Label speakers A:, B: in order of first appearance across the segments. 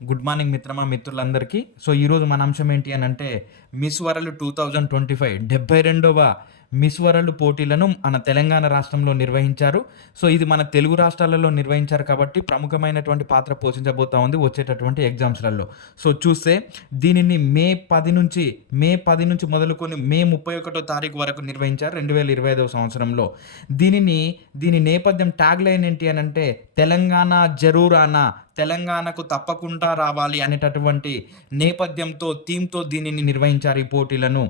A: Good morning మిత్రమా మిత్రులందరికీ. So ఈరోజు మన అంశం ఏంటి అని అంటే Miss World two thousand twenty five డెబ్బై రెండవ మిస్ వరల్డ్ పోటీలను మన తెలంగాణ రాష్ట్రంలో నిర్వహించారు. సో ఇది మన తెలుగు రాష్ట్రాలలో నిర్వహించారు కాబట్టి ప్రముఖమైనటువంటి పాత్ర పోషించబోతా ఉంది వచ్చేటటువంటి ఎగ్జామ్స్లలో. సో చూస్తే దీనిని మే పది నుంచి మే పది నుంచి మొదలుకొని మే ముప్పై ఒకటో తారీఖు వరకు నిర్వహించారు రెండు వేల ఇరవై ఐదవ సంవత్సరంలో. దీనిని దీని నేపథ్యం ట్యాగ్ లైన్ ఏంటి అని అంటే తెలంగాణ జరూరానా తెలంగాణకు తప్పకుండా రావాలి అనేటటువంటి నేపథ్యంతో థీమ్తో దీనిని నిర్వహించారు ఈ పోటీలను.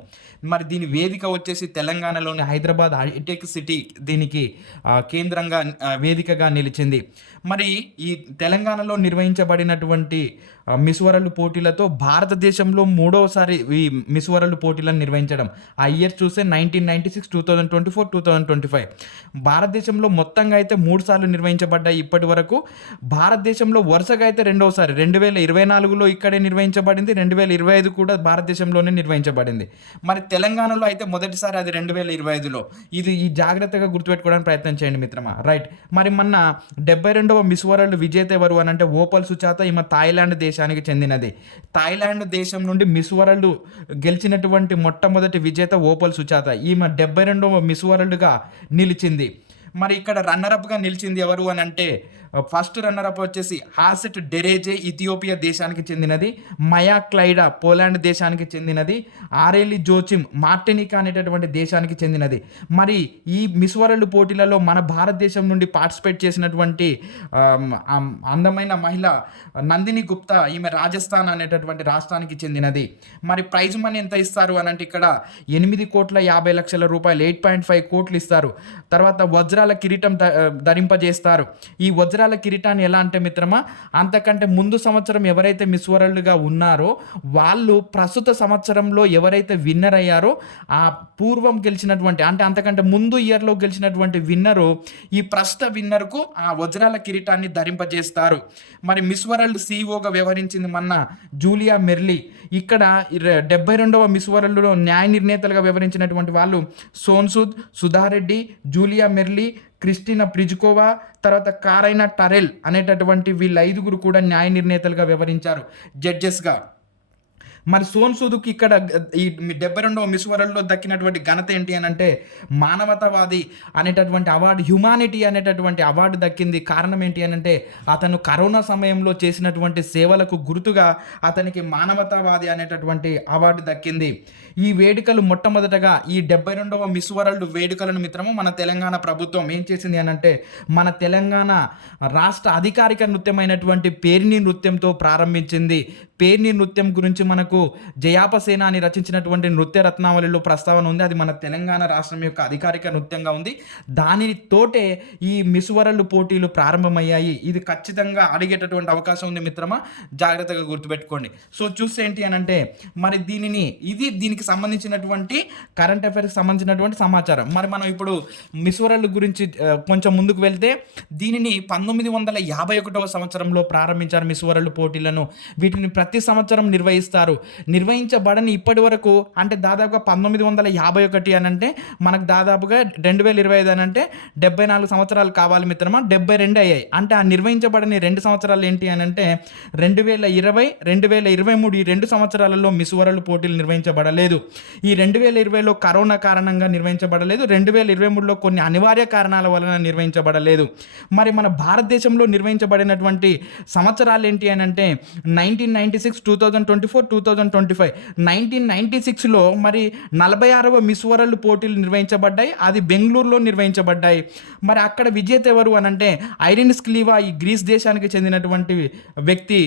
A: మరి దీని వేదిక వచ్చేసి తెలంగాణలోని హైదరాబాద్ హైటెక్ సిటీ దీనికి కేంద్రంగా వేదికగా నిలిచింది. మరి ఈ తెలంగాణలో నిర్వహించబడినటువంటి ఆ, మిస్ వరల్డ్ పోటీలతో భారతదేశంలో మూడవసారి ఈ మిస్ వరల్డ్ పోటీలను నిర్వహించడం. ఆ ఇయర్ చూస్తే nineteen ninety six two thousand twenty four two thousand twenty five. భారతదేశంలో మొత్తంగా అయితే మూడు సార్లు నిర్వహించబడ్డాయి ఇప్పటి వరకు. భారతదేశంలో వరుసగా అయితే రెండవసారి రెండు వేల ఇరవై నాలుగులో ఇక్కడే నిర్వహించబడింది. రెండు వేల ఇరవై ఐదు కూడా భారతదేశంలోనే నిర్వహించబడింది. మరి తెలంగాణలో అయితే మొదటిసారి అది రెండు వేల ఇరవై ఐదులో. ఇది ఈ జాగ్రత్తగా గుర్తుపెట్టుకోవడానికి ప్రయత్నం చేయండి మిత్రమా. రైట్. మరి మొన్న డెబ్బై రెండవ మిస్ వరల్డ్ విజేత ఎవరు అని అంటే ఓపల్ సుచాత ఈమె థాయిలాండ్ దేశానికి చెందినది. థాయిలాండ్ దేశం నుండి మిస్ వరల్డ్ గెలిచినటువంటి మొట్టమొదటి విజేత ఓపల్ సుచాత ఈమె డెబ్బై రెండవ మిస్ వరల్డ్గా నిలిచింది. మరి ఇక్కడ రన్నరప్గా నిలిచింది ఎవరు అని అంటే ఫస్ట్ రన్నర్ అప్ వచ్చేసి హాసెట్ డెరేజే ఇథియోపియా దేశానికి చెందినది మయా క్లైడా పోలాండ్ దేశానికి చెందినది ఆరేలి జోచిమ్ మార్టినికా అనేటటువంటి దేశానికి చెందినది. మరి ఈ మిస్ వరల్డ్ పోటీలలో మన భారతదేశం నుండి పార్టిసిపేట్ చేసినటువంటి అందమైన మహిళ నందిని గుప్తా ఈమె రాజస్థాన్ అనేటటువంటి రాష్ట్రానికి చెందినది. మరి ప్రైజ్ మనీ ఎంత ఇస్తారు అని అంటే ఇక్కడ ఎనిమిది కోట్ల యాభై లక్షల రూపాయలు ఎయిట్ పాయింట్ ఫైవ్ కోట్లు ఇస్తారు. తర్వాత వజ్రాల కిరీటం ధరింపజేస్తారు. ఈ వజ్ర వజ్రాల కిరీటాన్ని ఎలా అంటే మిత్రమా అంతకంటే ముందు సంవత్సరం ఎవరైతే మిస్ వరల్డ్గా ఉన్నారో వాళ్ళు ప్రస్తుత సంవత్సరంలో ఎవరైతే విన్నర్ అయ్యారో ఆ పూర్వం గెలిచినటువంటి అంటే అంతకంటే ముందు ఇయర్లో గెలిచినటువంటి విన్నరు ఈ ప్రస్తుత విన్నర్కు ఆ వజ్రాల కిరీటాన్ని ధరింపజేస్తారు. మరి మిస్ వరల్డ్ సీఈఓగా వ్యవహరించింది మన జూలియా మెర్లీ. ఇక్కడ డెబ్బై రెండవ మిస్ వరల్డ్లో న్యాయ నిర్ణేతలుగా వ్యవహరించినటువంటి వాళ్ళు Sonu Sood Sudha Reddy Julia Morley Krystyna Pyszkova తర్వాత కారైనా టరెల్ అనేటటువంటి వీళ్ళ ఐదుగురు కూడా న్యాయ నిర్ణేతలుగా వ్యవహరించారు. జడ్జెస్గా మరి సోన్ సూదుకి ఇక్కడ ఈ డెబ్బై రెండవ మిస్ వరల్డ్లో దక్కినటువంటి ఘనత ఏంటి అని అంటే మానవతావాది అనేటటువంటి అవార్డు హ్యుమానిటీ అనేటటువంటి అవార్డు దక్కింది. కారణం ఏంటి అని అంటే అతను కరోనా సమయంలో చేసినటువంటి సేవలకు గుర్తుగా అతనికి మానవతావాది అనేటటువంటి అవార్డు దక్కింది. ఈ వేడుకలు మొట్టమొదటగా ఈ డెబ్బై రెండవ మిస్ వరల్డ్ వేడుకలను మిత్రము మన తెలంగాణ ప్రభుత్వం ఏం చేసింది అని అంటే మన తెలంగాణ రాష్ట్ర అధికారిక నృత్యమైనటువంటి పేరిణి నృత్యంతో ప్రారంభించింది. పేర్ని నృత్యం గురించి మనకు జయాపసేన అని రచించినటువంటి నృత్య రత్నావళిలో ప్రస్తావన ఉంది. అది మన తెలంగాణ రాష్ట్రం యొక్క అధికారిక నృత్యంగా ఉంది. దానితోటే ఈ మిస్ వరల్డ్ పోటీలు ప్రారంభమయ్యాయి. ఇది ఖచ్చితంగా అడిగేటటువంటి అవకాశం ఉంది మిత్రమా. జాగ్రత్తగా గుర్తుపెట్టుకోండి. సో చూస్తే ఏంటి అని అంటే మరి దీనిని ఇది దీనికి సంబంధించినటువంటి కరెంట్ అఫైర్స్కి సంబంధించినటువంటి సమాచారం. మరి మనం ఇప్పుడు మిస్ వరల్డ్ గురించి కొంచెం ముందుకు వెళ్తే దీనిని పంతొమ్మిది వందల యాభై ఒకటవ సంవత్సరంలో ప్రారంభించారు మిస్ వరల్డ్ పోటీలను. వీటిని ప్రతి సంవత్సరం నిర్వహిస్తారు. నిర్వహించబడని ఇప్పటి వరకు అంటే దాదాపుగా పంతొమ్మిది వందల యాభై ఒకటి అని అంటే మనకు దాదాపుగా రెండు వేల ఇరవై ఐదు అని అంటే డెబ్బై నాలుగు సంవత్సరాలు కావాలి మిత్రమా? డెబ్బై రెండు అయ్యాయి. అంటే ఆ నిర్వహించబడని రెండు సంవత్సరాలు ఏంటి అని అంటే రెండు వేల ఇరవై రెండు వేల ఇరవై మూడు ఈ రెండు సంవత్సరాలలో మిస్ వరల్డ్ పోటీలు నిర్వహించబడలేదు. ఈ రెండు వేల ఇరవైలో కరోనా కారణంగా నిర్వహించబడలేదు. రెండు వేల ఇరవై మూడులో కొన్ని అనివార్య కారణాల వలన నిర్వహించబడలేదు. మరి మన భారతదేశంలో నిర్వహించబడినటువంటి సంవత్సరాలు ఏంటి అని అంటే nineteen ninety six two thousand twenty four two thousand twenty five. Nineteen ninety సిక్స్లో మరి నలభై ఆరవ మిస్ వరల్డ్ పోటీలు నిర్వహించబడ్డాయి. అది బెంగళూరులో నిర్వహించబడ్డాయి. మరి అక్కడ విజేత ఎవరు అని అంటే ఐరిన్ స్క్లీవా ఈ గ్రీస్ దేశానికి చెందినటువంటి వ్యక్తి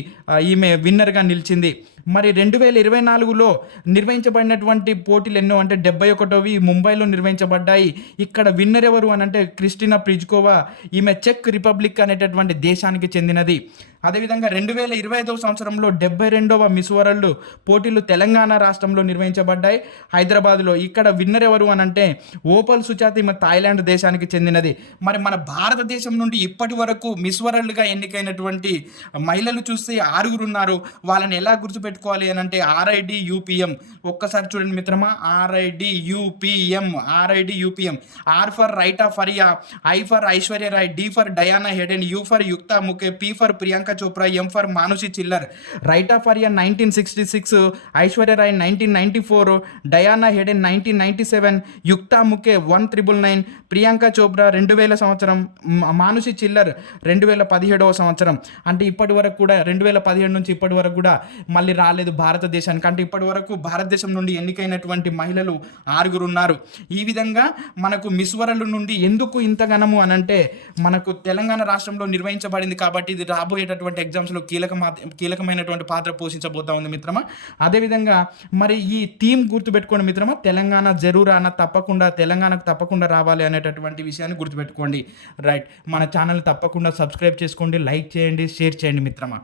A: ఈమె విన్నర్గా నిలిచింది. మరి రెండు వేల ఇరవై నాలుగులో నిర్వహించబడినటువంటి పోటీలు ఎన్నో? అంటే డెబ్బై ఒకటోవి ముంబైలో నిర్వహించబడ్డాయి. ఇక్కడ విన్నర్ ఎవరు అని అంటే క్రిస్టినా ప్రిజ్కోవా. ఈమె చెక్ రిపబ్లిక్ అనేటటువంటి దేశానికి చెందినది. అదేవిధంగా రెండు వేల ఇరవై ఐదవ సంవత్సరంలో డెబ్బై రెండవ మిస్ వరల్డ్ పోటీలు తెలంగాణ రాష్ట్రంలో నిర్వహించబడ్డాయి. హైదరాబాద్లో ఇక్కడ విన్నర్ ఎవరు అని అంటే ఓపల్ సుజాత ఈమె థాయిలాండ్ దేశానికి చెందినది. మరి మన భారతదేశం నుండి ఇప్పటి వరకు మిస్ వరల్డ్గా ఎన్నికైనటువంటి మహిళలు చూస్తే ఆరుగురు ఉన్నారు వాళ్ళని ఎలా గుర్తుపెట్టు గుర్తుపెట్టుకోవాలి అని అంటే ఆర్ఐడి యూపీఎం ఒక్కసారి చూడండి మిత్రమా RID UPM RID UPM R for Reita Faria I for Aishwarya Rai D for Diana Hayden U for Yukta Mukhi P for Priyanka Chopra M for Manushi Chhillar Reita Faria nineteen sixty six Aishwarya Rai nineteen ninety four Diana Hayden nineteen ninety seven Yukta Mukhi one triple nine Priyanka Chopra రెండు వేల సంవత్సరం మానుషి చిల్లర్ రెండు వేల పదిహేడవ సంవత్సరం. అంటే ఇప్పటి వరకు కూడా రెండు వేల పదిహేడు నుంచి ఇప్పటి వరకు కూడా మళ్ళీ రాలేదు భారతదేశానికి. అంటే ఇప్పటి వరకు భారతదేశం నుండి ఎన్నికైనటువంటి మహిళలు ఆరుగురు ఉన్నారు ఈ విధంగా మనకు మిస్ వరల్డ్ నుండి ఎందుకు ఇంతగనము అని అంటే మనకు తెలంగాణ రాష్ట్రంలో నిర్వహించబడింది కాబట్టి ఇది రాబోయేటటువంటి ఎగ్జామ్స్లో కీలక కీలకమైనటువంటి పాత్ర పోషించబోతా ఉంది మిత్రమా. అదేవిధంగా మరి ఈ థీమ్ గుర్తుపెట్టుకోండి మిత్రమా. తెలంగాణ జరూరా అన్న తప్పకుండా తెలంగాణకు తప్పకుండా రావాలి అనేటటువంటి విషయాన్ని గుర్తుపెట్టుకోండి. రైట్. మన ఛానల్ తప్పకుండా సబ్స్క్రైబ్ చేసుకోండి లైక్ చేయండి షేర్ చేయండి మిత్రమా.